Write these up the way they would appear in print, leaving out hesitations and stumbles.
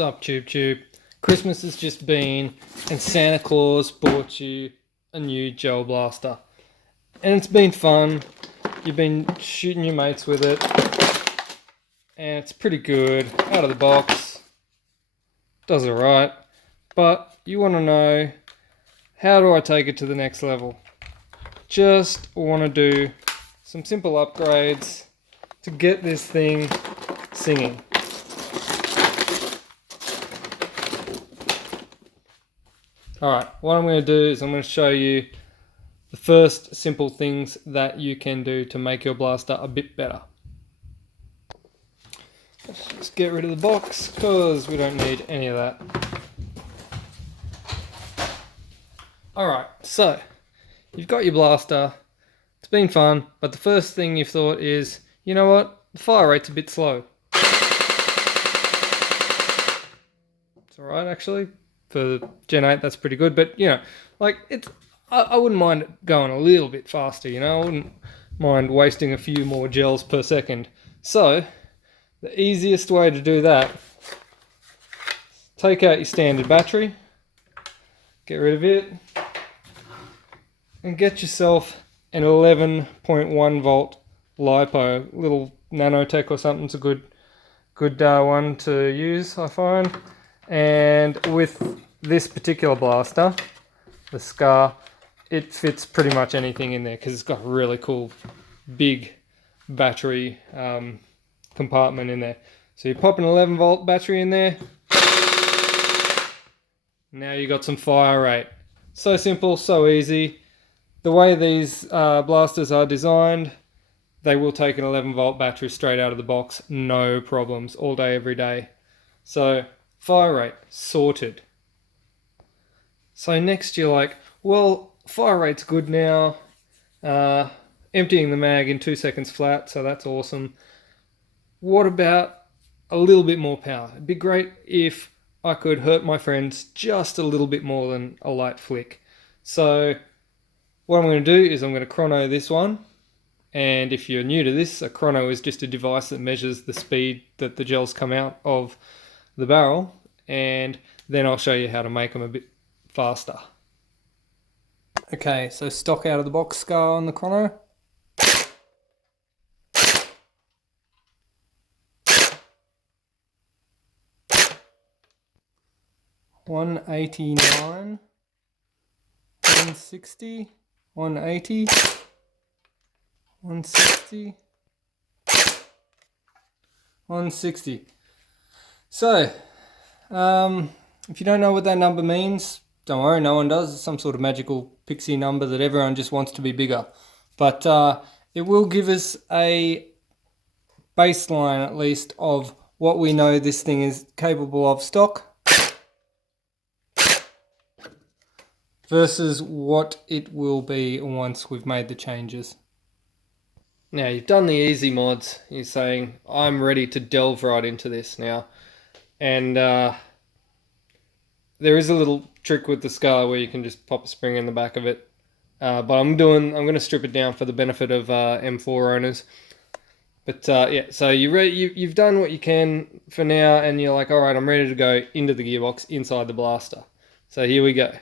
What's up, Tube? Christmas has just been and Santa Claus bought you a new gel blaster. And it's been fun. You've been shooting your mates with it. And it's pretty good. Out of the box. Does alright. But you want to know, how do I take it to the next level? Just want to do some simple upgrades to get this thing singing. Alright, what I'm going to do is I'm going to show you the first simple things that you can do to make your blaster a bit better. Let's just get rid of the box because we don't need any of that. Alright, so you've got your blaster. It's been fun, but the first thing you've thought is, you know what, the fire rate's a bit slow. It's alright actually. For the Gen 8, that's pretty good, but you know, like I wouldn't mind it going a little bit faster, you know, I wouldn't mind wasting a few more gels per second. So, the easiest way to do that, take out your standard battery, get rid of it, and get yourself an 11.1 volt LiPo, little nanotech or something's a good one to use, I find. And with this particular blaster, the Scar, it fits pretty much anything in there because it's got a really cool big battery compartment in there. So you pop an 11 volt battery in there. Now you got some fire rate. So simple, so easy. The way these blasters are designed, they will take an 11 volt battery straight out of the box, no problems, all day, every day. So fire rate, sorted. So next you're like, well, fire rate's good now. Emptying the mag in 2 seconds flat, so that's awesome. What about a little bit more power? It'd be great if I could hurt my friends just a little bit more than a light flick. So what I'm going to do is I'm going to chrono this one. And if you're new to this, a chrono is just a device that measures the speed that the gels come out of the barrel, and then I'll show you how to make them a bit faster. Okay, so stock out of the box Scar on the chrono. $189, $160, $180, $160, $160. So, if you don't know what that number means, don't worry, no one does. It's some sort of magical pixie number that everyone just wants to be bigger. But it will give us a baseline, at least, of what we know this thing is capable of stock versus what it will be once we've made the changes. Now, you've done the easy mods. You're saying, I'm ready to delve right into this now. And there is a little trick with the Scar where you can just pop a spring in the back of it. But I'm going to strip it down for the benefit of M4 owners. But yeah, so you've done what you can for now, and you're like, all right, I'm ready to go into the gearbox inside the blaster. So here we go.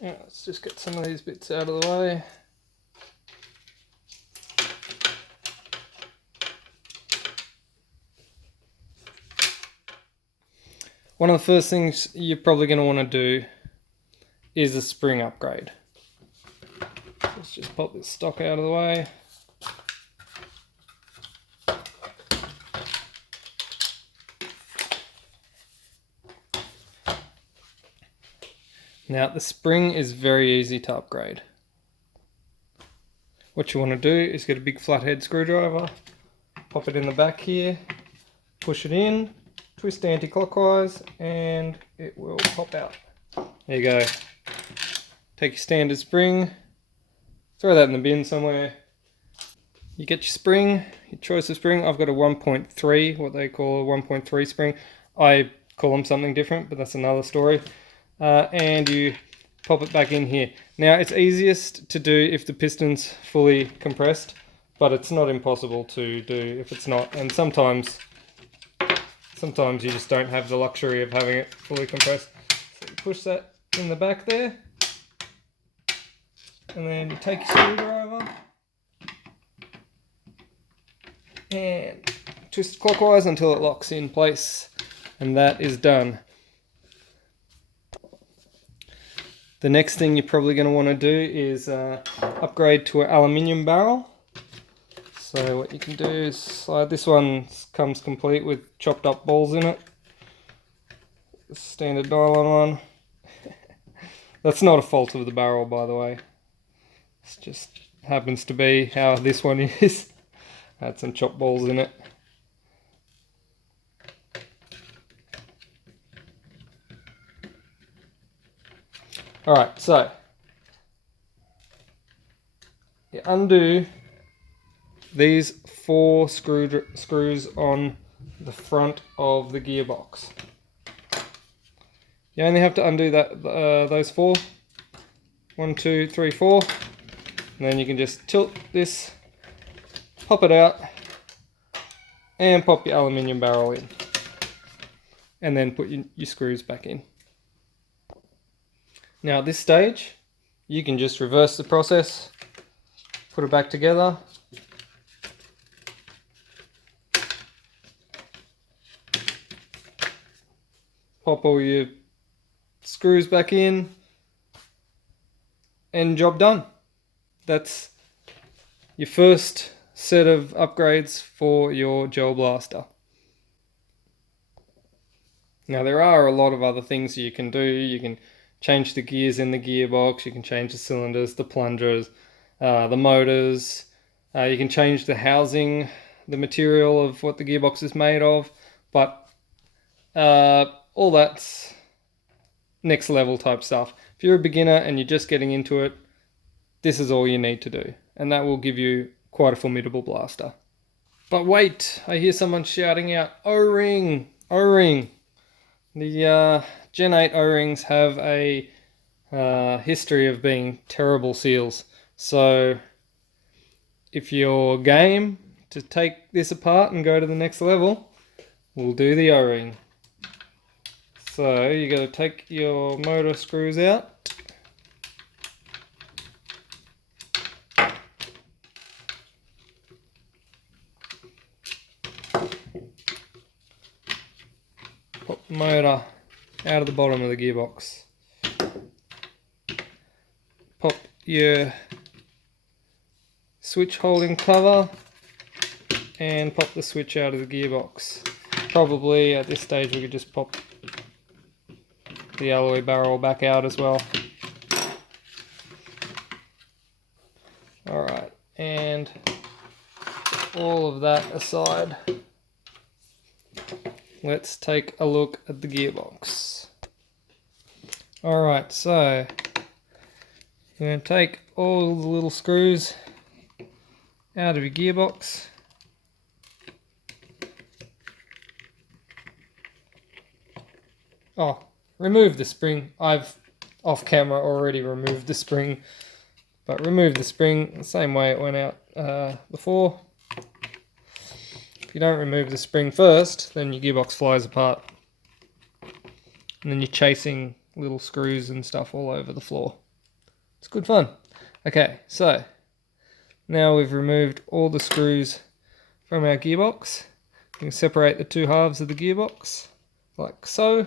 Yeah, let's just get some of these bits out of the way. One of the first things you're probably going to want to do is a spring upgrade. just pop this stock out of the way. Now the spring is very easy to upgrade. What you want to do is get a big flathead screwdriver, pop it in the back here, push it in, twist anti-clockwise, and it will pop out. There you go. Take your standard spring, throw that in the bin somewhere. You get your spring, your choice of spring. I've got a 1.3, what they call a 1.3 spring. I call them something different, but that's another story. And you pop it back in here. Now it's easiest to do if the piston's fully compressed, but it's not impossible to do if it's not. And sometimes you just don't have the luxury of having it fully compressed. So you push that in the back there, and then you take your screwdriver and twist clockwise until it locks in place, and that is done. The next thing you're probably going to want to do is upgrade to an aluminium barrel. So what you can do is slide, this one comes complete with chopped up balls in it. Standard nylon one. That's not a fault of the barrel, by the way. It just happens to be how this one is. Had some chopped balls in it. Alright, so you undo these 4 screws on the front of the gearbox. You only have to undo those 4. 1, 2, 3, 4. And then you can just tilt this, pop it out, and pop your aluminium barrel in. And then put your screws back in. Now at this stage, you can just reverse the process, put it back together, pop all your screws back in, and job done. That's your first set of upgrades for your gel blaster. Now there are a lot of other things you can do. You can change the gears in the gearbox, you can change the cylinders, the plungers, the motors, you can change the housing, the material of what the gearbox is made of, but all that's next level type stuff. If you're a beginner and you're just getting into it, this is all you need to do, and that will give you quite a formidable blaster. But wait, I hear someone shouting out, O-ring, O-ring. The Gen 8 O-rings have a history of being terrible seals. So if you're game to take this apart and go to the next level, we'll do the O-ring. So you got to take your motor screws out. Pop the motor out of the bottom of the gearbox. Pop your switch holding cover and pop the switch out of the gearbox. Probably at this stage we could just pop the alloy barrel back out as well. Alright, and all of that aside, let's take a look at the gearbox. Alright, so you're going to take all the little screws out of your gearbox. Oh, remove the spring. I've off camera already removed the spring, but remove the spring the same way it went out before. If you don't remove the spring first, then your gearbox flies apart, and then you're chasing little screws and stuff all over the floor. It's good fun. Okay, so now we've removed all the screws from our gearbox. You can separate the two halves of the gearbox like so,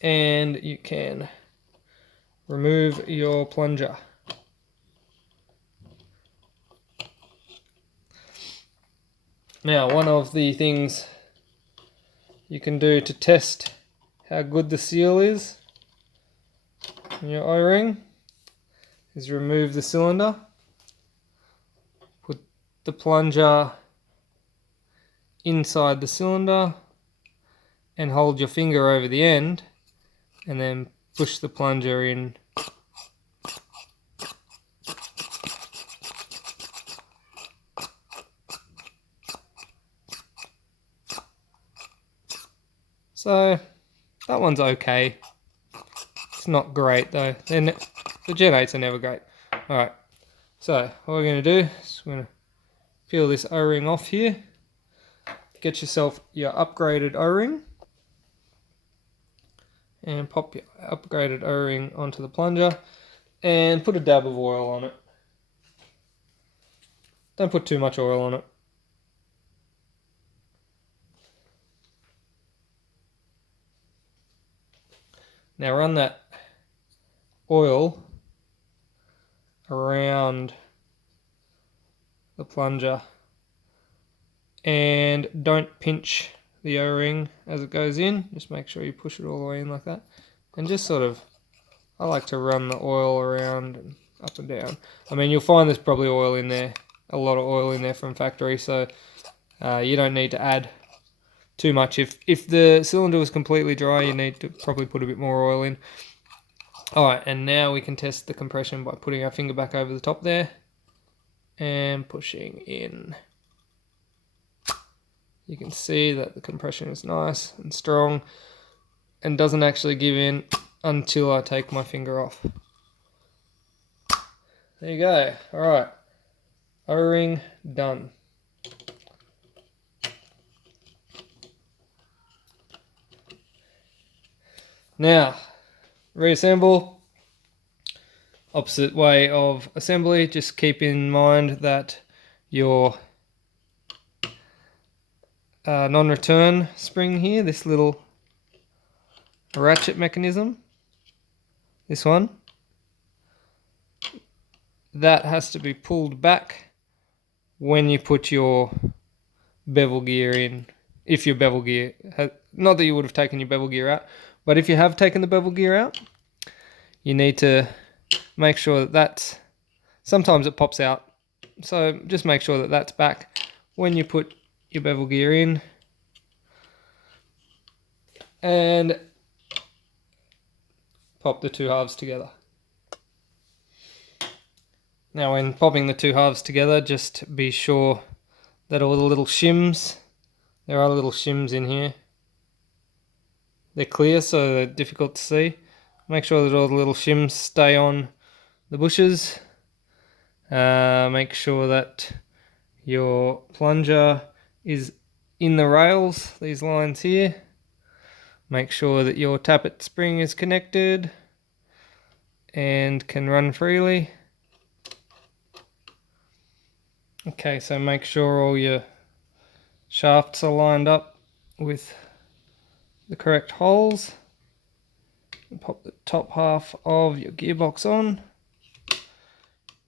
and you can remove your plunger. Now, one of the things you can do to test how good the seal is in your O-ring is remove the cylinder, put the plunger inside the cylinder and hold your finger over the end and then push the plunger in. So that one's okay. It's not great though. The Gen 8s are never great. Alright, so what we're going to do is we're going to peel this O-ring off here. Get yourself your upgraded O-ring. And pop your upgraded O-ring onto the plunger. And put a dab of oil on it. Don't put too much oil on it. Now run that oil around the plunger and don't pinch the O-ring as it goes in. Just make sure you push it all the way in like that, and just sort of, I like to run the oil around and up and down. I mean, you'll find there's probably oil in there, a lot of oil in there from factory, so you don't need to add too much. If the cylinder was completely dry, you need to probably put a bit more oil in. Alright, and now we can test the compression by putting our finger back over the top there and pushing in. You can see that the compression is nice and strong and doesn't actually give in until I take my finger off. There you go. Alright, O-ring done. Now, reassemble. Opposite way of assembly. Just keep in mind that your non-return spring here, this little ratchet mechanism, this one, that has to be pulled back when you put your bevel gear in. If your bevel gear, not that you would have taken your bevel gear out, but if you have taken the bevel gear out, you need to make sure that that's, sometimes it pops out, so just make sure that that's back when you put your bevel gear in. And pop the two halves together. Now when popping the two halves together, just be sure that all the little shims, there are little shims in here, they're clear so they're difficult to see. Make sure that all the little shims stay on the bushes. Make sure that your plunger is in the rails, these lines here. Make sure that your tappet spring is connected and can run freely. Okay, so make sure all your shafts are lined up with the correct holes. And pop the top half of your gearbox on.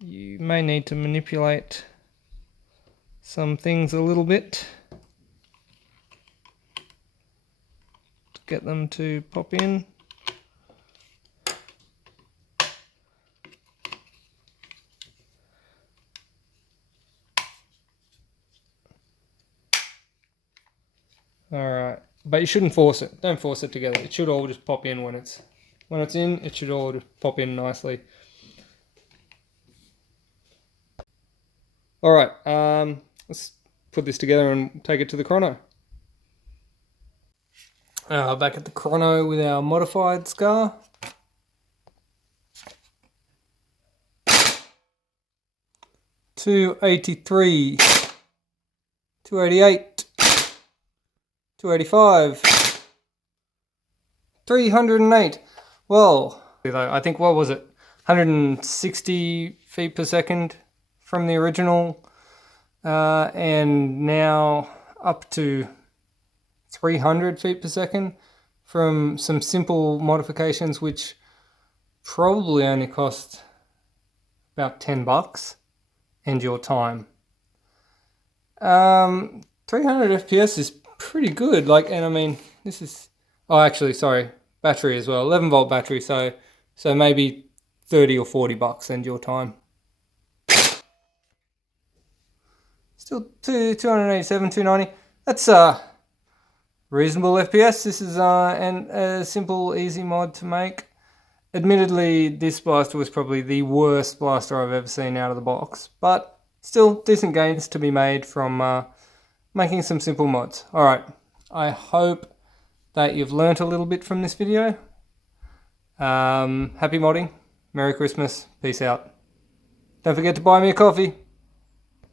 You may need to manipulate some things a little bit to get them to pop in. Alright, but you shouldn't force it. Don't force it together. It should all just pop in when it's in. It should all just pop in nicely. Alright, let's put this together and take it to the chrono. Back at the chrono with our modified scar. $283, $288, $285, $308. Well, I think, what was it? 160 feet per second from the original, and now up to 300 feet per second from some simple modifications which probably only cost about $10 and your time. 300 FPS is pretty good. Like, and I mean, this is, oh, actually, sorry, battery as well, 11 volt battery. So maybe 30 or $40 and your time. Still 287, 290. That's reasonable FPS. This is a simple, easy mod to make. Admittedly, this blaster was probably the worst blaster I've ever seen out of the box, but still decent gains to be made from making some simple mods. Alright, I hope that you've learnt a little bit from this video. Happy modding, Merry Christmas, peace out. Don't forget to buy me a coffee.